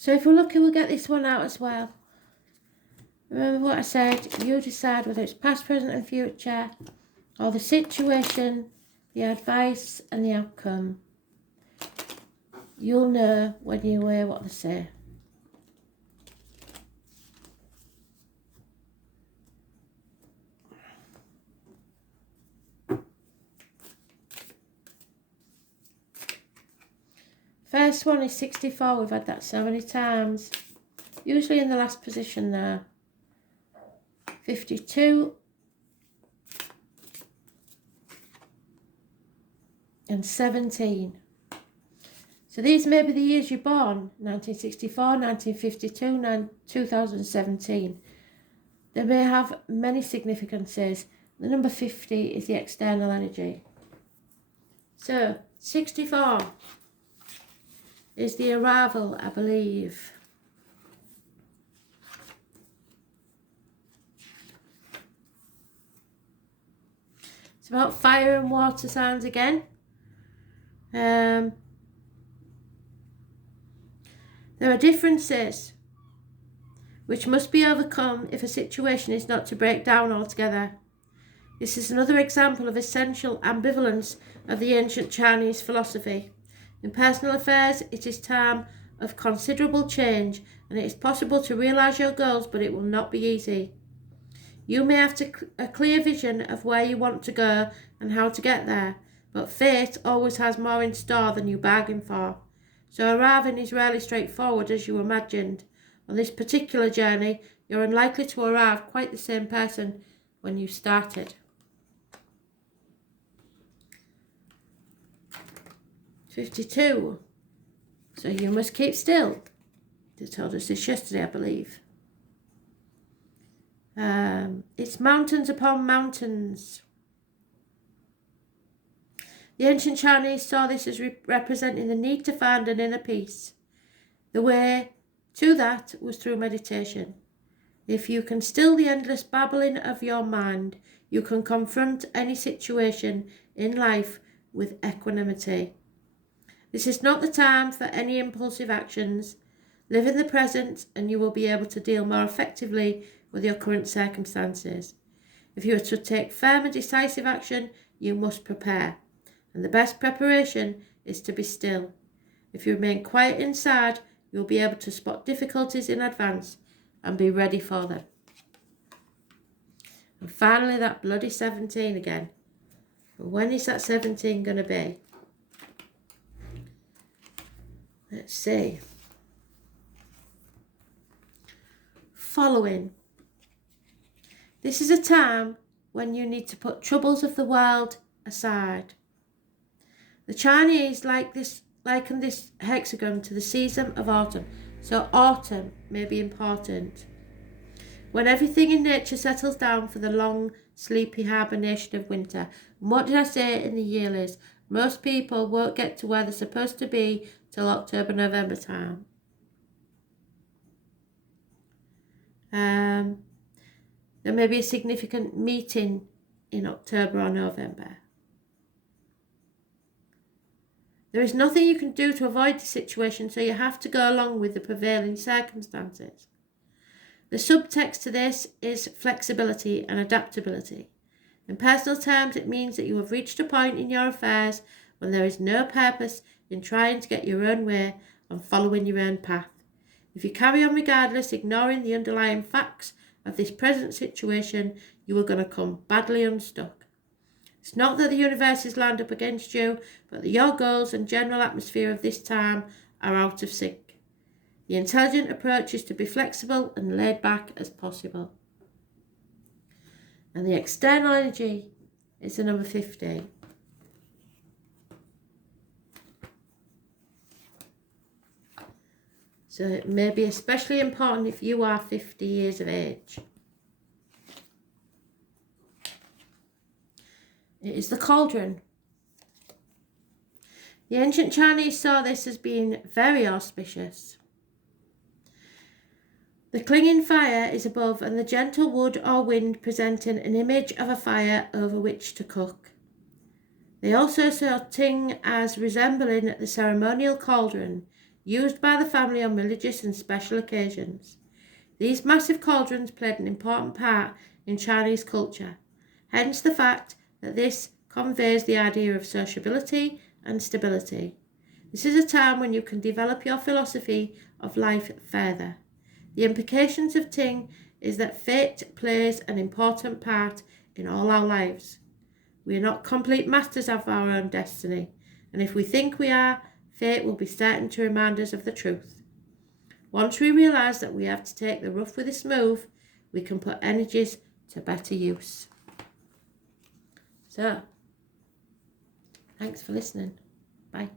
So if we're lucky, we'll get this one out as well. Remember what I said, you decide whether it's past, present and future, or the situation, the advice and the outcome. You'll know when you hear what they say. First one is 64, we've had that so many times. Usually in the last position there. 52. And 17. So these may be the years you're born, 1964, 1952, 2017. They may have many significances. The number 50 is the external energy. So 64 is the arrival, I believe. It's about fire and water signs again. There are differences which must be overcome if a situation is not to break down altogether. This is another example of essential ambivalence of the ancient Chinese philosophy. In personal affairs, it is time of considerable change, and it is possible to realise your goals, but it will not be easy. You may have a clear vision of where you want to go and how to get there, but fate always has more in store than you bargained for. So arriving is rarely straightforward as you imagined. On this particular journey, you're unlikely to arrive quite the same person when you started. 52. So you must keep still. They told us this yesterday, I believe. It's mountains upon mountains. The ancient Chinese saw this as representing the need to find an inner peace. The way to that was through meditation. If you can still the endless babbling of your mind, you can confront any situation in life with equanimity. This is not the time for any impulsive actions. Live in the present and you will be able to deal more effectively with your current circumstances. If you are to take firm and decisive action, you must prepare. And the best preparation is to be still. If you remain quiet inside, you'll be able to spot difficulties in advance and be ready for them. And finally, that bloody 17 again. But when is that 17 going to be? Let's see. Following. This is a time when you need to put troubles of the world aside. The Chinese liken this hexagon to the season of autumn. So autumn may be important. When everything in nature settles down for the long, sleepy hibernation of winter. And what did I say in the year list? Most people won't get to where they're supposed to be till October, November time. There may be a significant meeting in October or November. There is nothing you can do to avoid the situation, so you have to go along with the prevailing circumstances. The subtext to this is flexibility and adaptability. In personal terms, it means that you have reached a point in your affairs when there is no purpose in trying to get your own way and following your own path. If you carry on regardless, ignoring the underlying facts of this present situation, you are going to come badly unstuck. It's not that the universe is lined up against you, but that your goals and general atmosphere of this time are out of sync. The intelligent approach is to be flexible and laid back as possible. And the external energy is the number 50. So it may be especially important if you are 50 years of age. It is the cauldron. The ancient Chinese saw this as being very auspicious. The clinging fire is above and the gentle wood or wind presenting an image of a fire over which to cook. They also saw Ching as resembling the ceremonial cauldron used by the family on religious and special occasions. These massive cauldrons played an important part in Chinese culture, hence the fact that this conveys the idea of sociability and stability. This is a time when you can develop your philosophy of life further. The implications of Ching is that fate plays an important part in all our lives. We are not complete masters of our own destiny, and if we think we are, fate will be certain to remind us of the truth. Once we realise that we have to take the rough with the smooth, we can put energies to better use. So, thanks for listening. Bye.